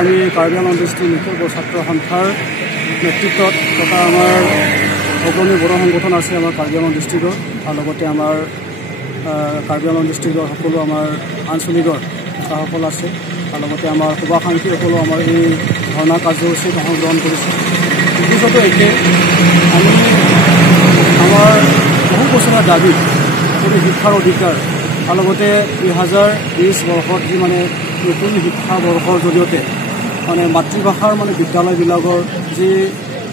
আমি কাৰ্বি আংলং ডিষ্ট্ৰিক্ট নিখোজ ছাত্ৰ সন্থাৰ নেতৃত্বত তথা আমাৰ অগ্ৰণী বড়ো সংগঠন আছে আমাৰ কাৰ্বি আংলং ডিষ্ট্ৰিক্টৰ আৰু লগতে আমাৰ কাৰ্বি আংলং ডিষ্ট্ৰিক্টৰ সকলো আমাৰ আঞ্চলিকৰ নেতাসকল আছে আৰু লগতে আমাৰ শুভাকাংক্ষীসকলো আমাৰ এই ধৰ্ণা কাৰ্যসূচীত অংশগ্ৰহণ কৰিছে। উদ্দেশ্যটো একে, আমি আমাৰ বহু বছৰীয়া দাবী শিক্ষাৰ অধিকাৰ আৰু লগতে 2020 বৰ্ষত যি মানে নতুন শিক্ষা বৰ্ষৰ জৰিয়তে মানে মাতৃভাষাৰ মানে বিদ্যালয়বিলাকৰ যি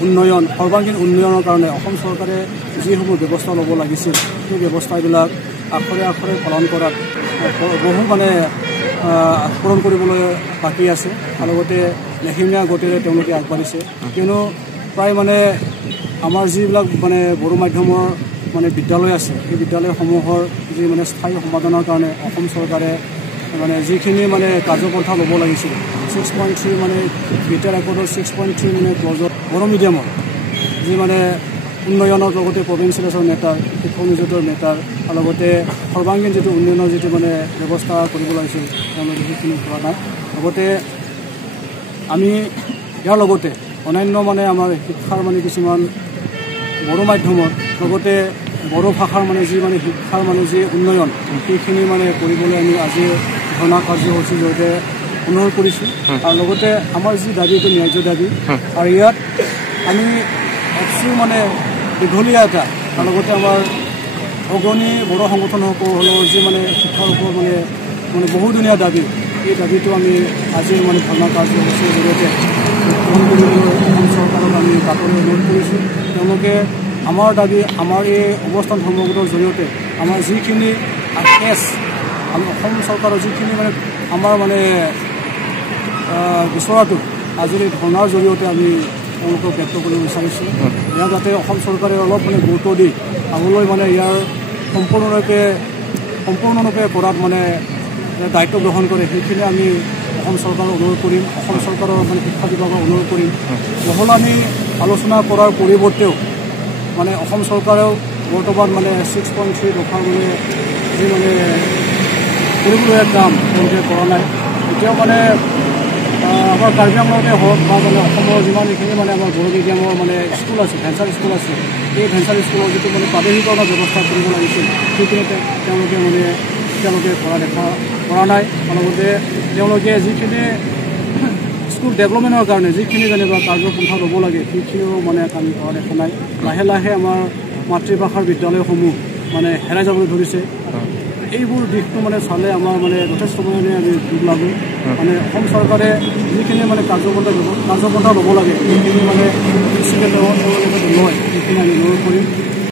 উন্নয়ন সৰ্বাংগীন উন্নয়নৰ কাৰণে অসম চৰকাৰে যিসমূহ ব্যৱস্থা ল'ব লাগিছিল সেই ব্যৱস্থাবিলাক আখৰে আখৰে পালন কৰাত বহু মানে পূৰণ কৰিবলৈ বাকী আছে আৰু লগতে লেহেমীয়া গতিৰে তেওঁলোকে আগবাঢ়িছে। কিয়নো প্ৰায় মানে আমাৰ যিবিলাক মানে বড়ো মাধ্যমৰ মানে বিদ্যালয় আছে এই বিদ্যালয়সমূহৰ যি মানে স্থায়ী সমাধানৰ কাৰণে অসম চৰকাৰে মানে যিখিনি মানে কাৰ্যপন্থা ল'ব লাগিছিল 6.3 মানে বিটাৰ ৰেকৰ্ডৰ 6.3 মানে ক্লজত বড়ো মিডিয়ামৰ যি মানে উন্নয়নৰ লগতে প্ৰভিন্সিয়েলৰ মেটাৰ শিক্ষক নিযুক্তৰ মেটাৰ আৰু লগতে সৰ্বাংগীন যিটো উন্নয়নৰ যিটো মানে ব্যৱস্থা কৰিব লাগিছিল তেওঁলোকে সেইখিনি কৰা নাই। লগতে আমি ইয়াৰ লগতে অন্যান্য মানে আমাৰ শিক্ষাৰ মানে কিছুমান বড়ো মাধ্যমৰ লগতে বড়ো ভাষাৰ মানে যি মানে শিক্ষাৰ মানে যি উন্নয়ন সেইখিনি মানে কৰিবলৈ আমি আজি ধৰ্ণা কাৰ্যসূচীৰ জৰিয়তে অনুৰোধ কৰিছোঁ। আৰু লগতে আমাৰ যি দাবী এইটো ন্যায্য দাবী আৰু ইয়াত আমি একচু মানে দীঘলীয়া এটা আৰু লগতে আমাৰ অগ্ৰণী বড়ো সংগঠনসকলৰ যি মানে শিক্ষাৰ ওপৰত মানে বহুদিনীয়া দাবী এই দাবীটো আমি আজিৰ মানে ধৰ্ণা কাৰ্যসূচীৰ জৰিয়তে গ্ৰহণ কৰিবলৈ অসম চৰকাৰক আমি কাটৰে অনুৰোধ কৰিছোঁ। তেওঁলোকে আমাৰ দাবী আমাৰ এই অৱস্থান ধৰ্মঘটৰ জৰিয়তে আমাৰ যিখিনি কেছ আমি অসম চৰকাৰৰ যিখিনি মানে আমাৰ মানে বিচৰাটো আজিৰ এই ধৰ্ণাৰ জৰিয়তে আমি তেওঁলোকক ব্যক্ত কৰিব বিচাৰিছোঁ। ইয়াৰ যাতে অসম চৰকাৰে অলপ মানে গুৰুত্ব দি আগলৈ মানে ইয়াৰ সম্পূৰ্ণৰূপে কৰাত মানে দায়িত্ব গ্ৰহণ কৰে সেইখিনি আমি অসম চৰকাৰক অনুৰোধ কৰিম। অসম চৰকাৰৰ মানে শিক্ষা বিভাগক অনুৰোধ কৰিম বহলামি আলোচনা কৰাৰ পৰিৱৰ্তেও মানে অসম চৰকাৰেও বৰ্তমান মানে 6.3 দফাৰ মানে যি মানে কৰিবলগীয়া কাম তেওঁলোকে কৰা নাই। এতিয়াও মানে আমাৰ কাৰ্বি আংলঙতে হওক বা মানে অসমৰ যিমানখিনি মানে আমাৰ বড়ো মিডিয়ামৰ মানে স্কুল আছে ভেঞ্চাৰ স্কুল আছে এই ভেঞ্চাৰ স্কুলৰ যিটো মানে প্ৰাদেশিকৰণৰ ব্যৱস্থা কৰিব লাগিছিল সেইখিনি তেওঁলোকে কৰা নাই। লগতে তেওঁলোকে যিখিনি স্কুল ডেভেলপমেণ্টৰ কাৰণে যিখিনি যেনিবা কাৰ্যপন্থা ল'ব লাগে সেইখিনিও মানে কাম কৰা দেখা নাই। লাহে লাহে আমাৰ মাতৃভাষাৰ বিদ্যালয়সমূহ মানে হেৰাই যাবলৈ ধৰিছে। এইবোৰ দিশটো মানে চালে আমাৰ মানে যথেষ্ট মানে আমি দুখ লাগোঁ। মানে অসম চৰকাৰে যিখিনি মানে কাৰ্যপন্থা ল'ব লাগে সেইখিনি মানে বেছিকৈ লয় সেইখিনি আমি অনুৰোধ কৰিম।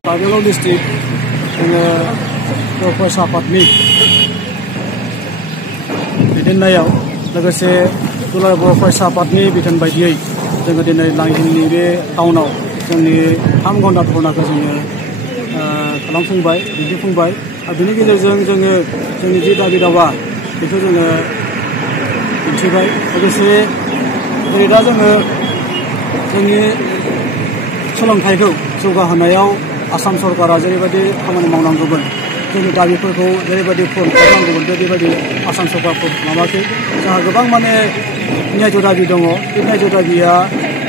কাৰ্বি আংলং ডিষ্ট্ৰিক্ট प्रफेसर आफादनि दैदेननायाव लोगोसे दुलाराय बर' फरायसा आफादनि बिथोन बायदियै जोङो दिनै लांहिनि बे टाउनाव जोंनि 3 घन्टा धर्नाखौ जोङो खालामफुंबाय दिन्थिफुंबाय आरो बिनि गेजेरजों जोङो जोंनि जि दाबि दावा बेखौ जोङो दिन्थिबाय। लोगोसे दिनै दा जोङो जोंनि सोलोंथाइखौ जौगाहोनायाव आसाम सरकारा जेरैबायदि खामानि मावनांगौमोन जोंनि दाबिफोरखौ जेरैबायदि पूर्ण खालामनांगौमोन बेबायदि आसाम सरकारखौ खालामाखै। जोंहा गोबां माने न्याय्य दाबि दङ। बे न्याय्य दाबिया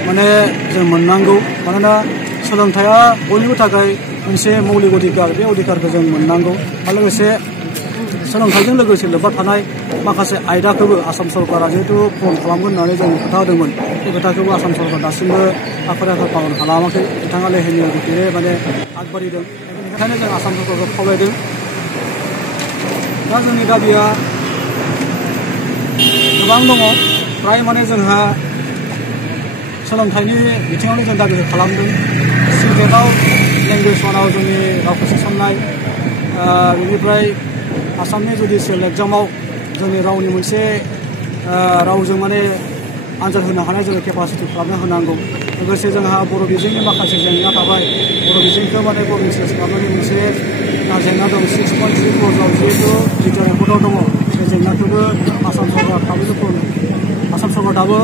माने जों मोननांगौ। मानोना सोलोंथाइया बयनिबो थाखाय मोनसे मौलिक अधिकार, बे अधिकारखौ जों मोननांगौ। आरो लोगोसे सोलोंथाइजों लोगोसे लोब्बा थानाय माखासे आयदाखौबो आसाम सरकारा जिहेतु पूर्ण खालामगोन होननानै जों खोथा होदोंमोन बे खोथाखौबो आसाम सरकार दासिमबो आखरे आखरे पालन खालामाखै। बिथाङा लेहेमिया गतिरे माने आगबारिदों। बेनिखायनो जों आसाम सरकारखौ खावलायदों। दा जोंनि दाबिया गोबां दङ। फ्राय माने जोंहा सोलोंथाइनि बिथिङावनो जों दाबिखौ खालामदों। सिटेटआव लेंगुवेज वानाव जोंनि रावखौ सोसननाय, बेनिफ्राय आसामनि जुडिसियेल एग्जामाव जोंनि रावनि मोनसे रावजों माने आनजाद होनो हानाय जोङो केपासिटि खालामना होनांगौ। लोगोसे जोंहा बर' बिजोंनि माखासे जेंना थाबाय। बर' बिजोंखौ माने प्रभिन्सियेलाइज खालामनानै मोनसे जेंना दं। 6.3 क्लजआव जिहेतु बिटिआर रेकर्डआव दङ बे जेंनाखौबो आसाम सरकार दाबो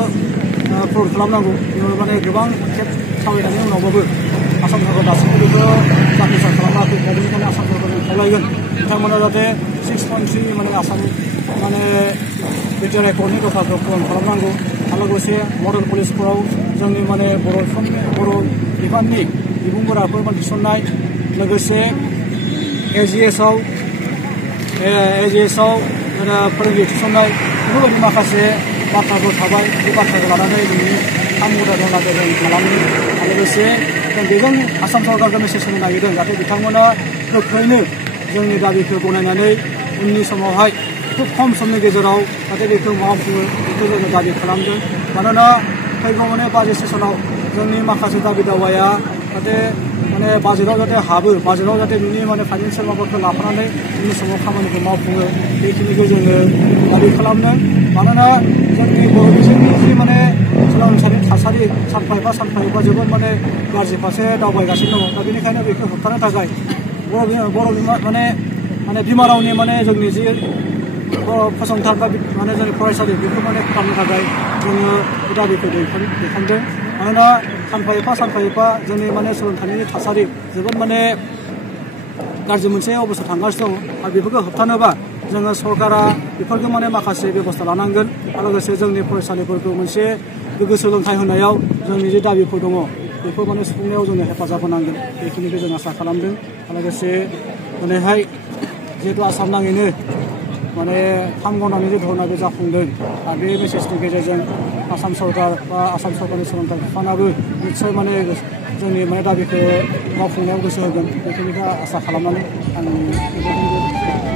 पूर्ण खालामनांगौ। बेयाव माने गोबां खेब सावरायनायनि उनावबाबो आसाम सरकार दासिमबो बेखौ जाफुंसार खालामाखै। बेनिखायनो आसाम सरकारजों खावलायगोन बिथांमोना जाहाथे 6.3 माने आसाम माने बिटिआर रेकर्डनि दफाखौ पूर्ण खालामनांगौ। लोगोसे मडेल कलेजफोराव जोंनि माने बर' बिफाननि बिबुंगोराफोर थिसननाय लोगोसे AGS-आव फोरोंगिरि थिसननाय बेफोरबायदि माखासे बाथ्राफोर थाबाय बे बाथ्राखौ लानानै जोंनि थामगुदाजों जों खालामो लोगोसे जों बेजों आसाम सरकारखौ मेसेज होनो नागिरदों जाहाथे बिथांमोना गोख्रैनो जोंनि दाबिखौ गनायनानै उननि समावहाय खुब खम समनि गेजेराव जाहाथे बेखौ मावफुङो बेखौ जोङो दाबि खालामदों मानोना फैगौ माने बाजेट सेसनाव जोंनि माखासे दाबि दावाया जाहाथे माने बाजेटआव जाहाथे हाबो बाजेटआव जाहाथे बिनि माने फाइनान्सियेल माबाखौ लाफानानै उननि समाव खामानिखौ मावफुङो बेखिनिखौ जोङो दाबि खालामदों मानोना जोंनि बर' बिजोंनि जि माने सोलोंथाइनि थासारि सानफा एफा जोबोद माने गाज्रि फारसे दावबायगासिनो दङ दा बेनिखायनो बेखौ होबथानो थाखाय बर' माने बिमा रावनि माने जोंनि जि फसंथान बा माने जोंनि फरायसालि बेखौ माने खालामनो थाखाय जोङो बे दाबिखौ दैखांदों मानोना सानफा एफा जोंनि माने सोलोंथाइनि थासारि जोबोद माने गाज्रि मोनसे अबस्था थांगासिनो दङ आरो बेफोरखौ होबथानोबा जोङो सरकारा बेफोरखौ माने माखासे बेबस्था लानांगोन आरो लोगोसे जोंनि फरायसालिफोरखौ मोनसे गोग्गो सोलोंथाइ होनायाव जोंनि जे दाबिफोर दङ बेखौ माने सुफुंनायाव जोंनो हेफाजाब होनांगोन बेखिनिखौ जों आसा खालामदों आरो लोगोसे दिनैहाय जिहेतु आसाम नाङैनो माने 3 घन्टानि जे धरनाबो जाफुंदों आरो बे मेसेजनि गेजेरजों आसाम सरकार बा आसाम सरकारनि सोलोंथाइ बिफानाबो निस्सय माने जोंनि माने दाबिखौ मावफुंनायाव गोसो होगोन बेखिनिखौ आसा खालामनानै आं